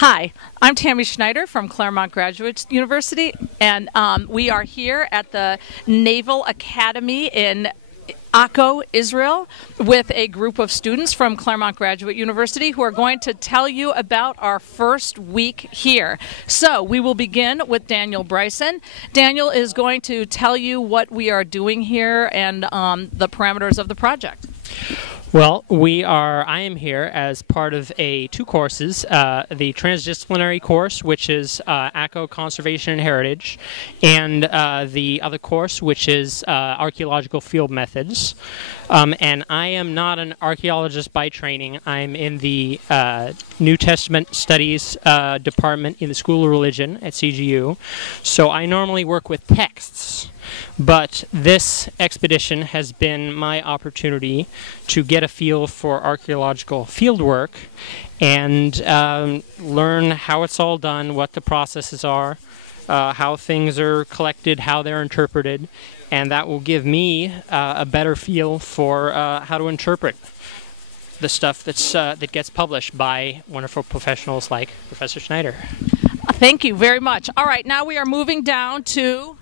Hi, I'm Tammi Schneider from Claremont Graduate University, and we are here at the Naval Academy in Akko, Israel, with a group of students from Claremont Graduate University who are going to tell you about our first week here. So we will begin with Daniel Bryson. Daniel is going to tell you what we are doing here and the parameters of the project. Well, I am here as part of two courses, the transdisciplinary course, which is Akko Conservation and Heritage, and the other course, which is Archaeological Field Methods. And I am not an archaeologist by training. I'm in the New Testament Studies department in the School of Religion at CGU. So I normally work with texts. But this expedition has been my opportunity to get a feel for archaeological fieldwork and learn how it's all done, what the processes are, how things are collected, how they're interpreted, and that will give me a better feel for how to interpret the stuff that gets published by wonderful professionals like Professor Schneider. Thank you very much. All right, now we are moving down to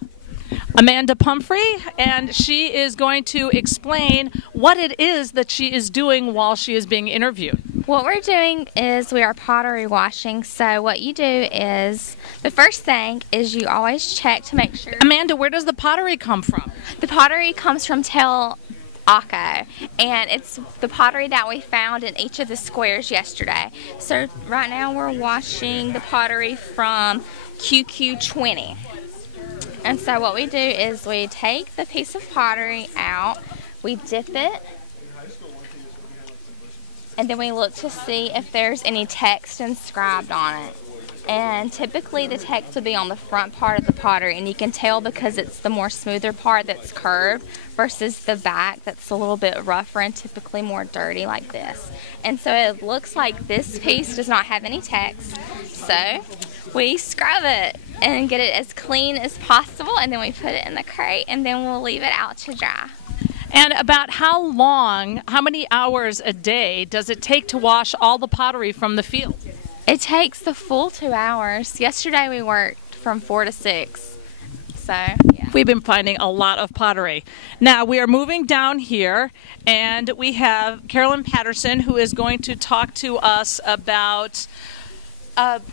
Amanda Pumphrey, and she is going to explain what it is that she is doing while she is being interviewed. What we're doing is we are pottery washing. So what you do is, the first thing is you always check to make sure. Amanda, where does the pottery come from? The pottery comes from Tel Akko, and it's the pottery that we found in each of the squares yesterday. So right now we're washing the pottery from QQ20. And so what we do is we take the piece of pottery out, we dip it, and then we look to see if there's any text inscribed on it. And typically the text would be on the front part of the pottery, and you can tell because it's the more smoother part that's curved versus the back that's a little bit rougher and typically more dirty like this. And so it looks like this piece does not have any text, so we scrub it and get it as clean as possible, and then we put it in the crate, and then we'll leave it out to dry. And about how many hours a day does it take to wash all the pottery from the field? It takes the full 2 hours. Yesterday we worked from 4 to 6. So, yeah. We've been finding a lot of pottery. Now we are moving down here, and we have Carolyn Patterson, who is going to talk to us about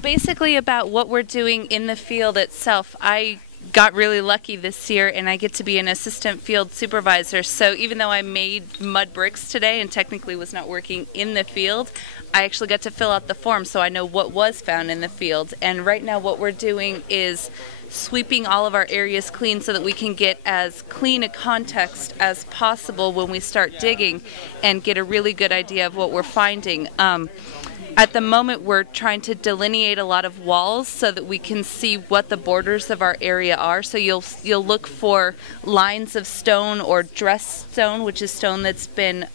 basically about what we're doing in the field itself. I got really lucky this year, and I get to be an assistant field supervisor. So even though I made mud bricks today and technically was not working in the field, I actually got to fill out the form so I know what was found in the field. And right now what we're doing is sweeping all of our areas clean so that we can get as clean a context as possible when we start digging and get a really good idea of what we're finding. At the moment, we're trying to delineate a lot of walls so that we can see what the borders of our area are. So you'll look for lines of stone or dressed stone, which is stone that's been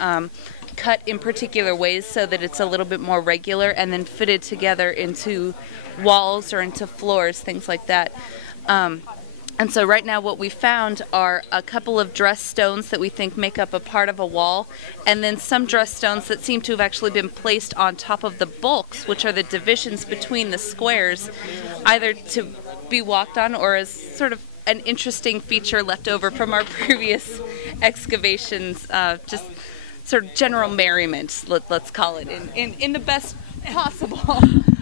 cut in particular ways so that it's a little bit more regular and then fitted together into walls or into floors, things like that. And so right now what we found are a couple of dressed stones that we think make up a part of a wall, and then some dressed stones that seem to have actually been placed on top of the bulks, which are the divisions between the squares, either to be walked on or as sort of an interesting feature left over from our previous excavations, just sort of general merriment, let's call it, in the best possible.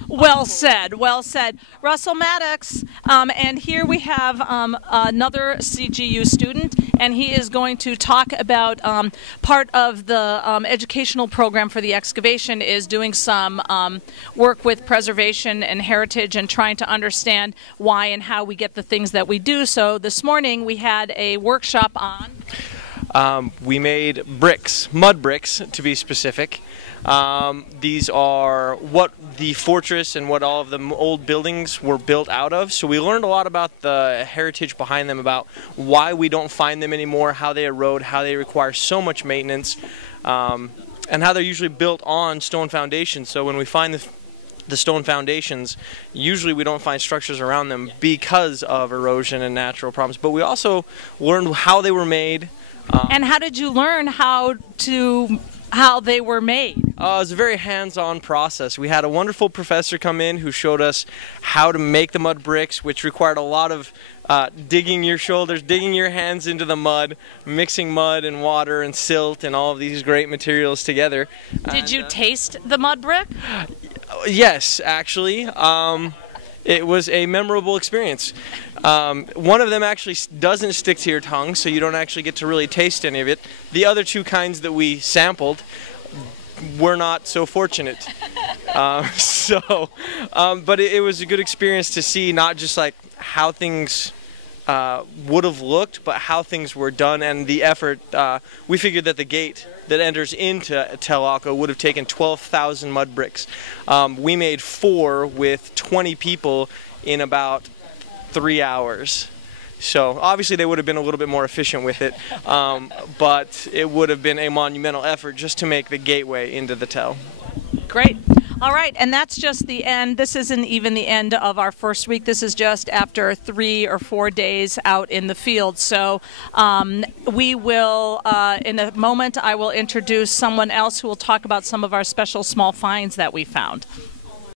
Well said, well said. Russell Maddox, and here we have another CGU student, and he is going to talk about part of the educational program for the excavation is doing some work with preservation and heritage and trying to understand why and how we get the things that we do. So this morning we had a workshop on... we made bricks, mud bricks to be specific. These are what the fortress and what all of the old buildings were built out of. So we learned a lot about the heritage behind them, about why we don't find them anymore, how they erode, how they require so much maintenance, and how they're usually built on stone foundations. So when we find the stone foundations, usually we don't find structures around them because of erosion and natural problems. But we also learned how they were made. And how did you learn how they were made? It was a very hands-on process. We had a wonderful professor come in who showed us how to make the mud bricks, which required a lot of digging your shoulders, digging your hands into the mud, mixing mud and water and silt and all of these great materials together. Did you taste the mud brick? Yes, actually. It was a memorable experience. One of them actually doesn't stick to your tongue, so you don't actually get to really taste any of it. The other two kinds that we sampled were not so fortunate. But it was a good experience to see not just like how things would have looked, but how things were done and the effort. We figured that the gate that enters into Tel Akko would have taken 12,000 mud bricks. We made 4 with 20 people in about 3 hours. So obviously they would have been a little bit more efficient with it, but it would have been a monumental effort just to make the gateway into the Tel. Great. All right, and that's just the end. This isn't even the end of our first week. This is just after 3 or 4 days out in the field. So we will, in a moment, I will introduce someone else who will talk about some of our special small finds that we found.